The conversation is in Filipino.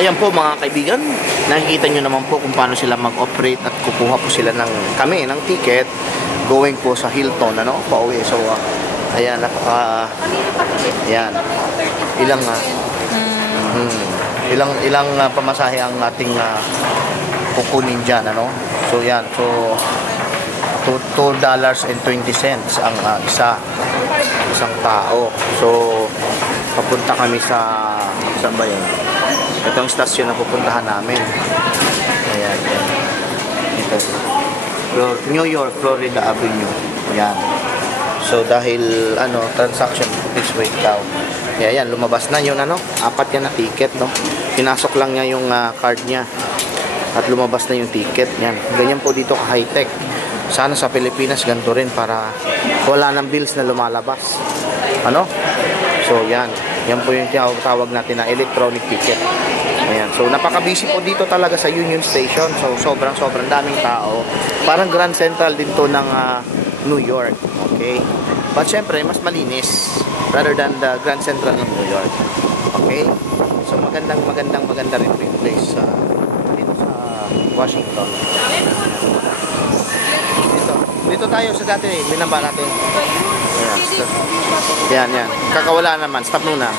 Ayan po mga kaibigan, nakikita nyo naman po kung paano sila mag-operate at kukuha po sila ng ticket going po sa Hilton, pauwi. So, ayan, ayan, ilang pamasahe ang ating kukunin dyan, So, yan, so, $2.20 ang isang tao. So, papunta kami saan ba yun? Ito ang stasyon na pupuntahan namin. Ayan. Ito. New York, Florida Avenue. Ayan. So, dahil, transaction, please wait daw. Kaya yan, lumabas na yun, apat yan na ticket, Pinasok lang niya yung card niya. At lumabas na yung ticket. Yan. Ganyan po dito ka-high-tech. Sana sa Pilipinas ganito rin para wala ng bills na lumalabas. So, yan. Yan po yung tawag natin na electronic ticket. Ayan. So, napaka-busy po dito talaga sa Union Station. So, sobrang daming tao. Parang Grand Central din to ng New York. Okay? But, syempre, mas malinis rather than the Grand Central ng New York. Okay? So, maganda rin po yung place dito sa Washington. Dito tayo sa dati, binaba natin. Ayan. Yan. Kakawala naman. Stop muna.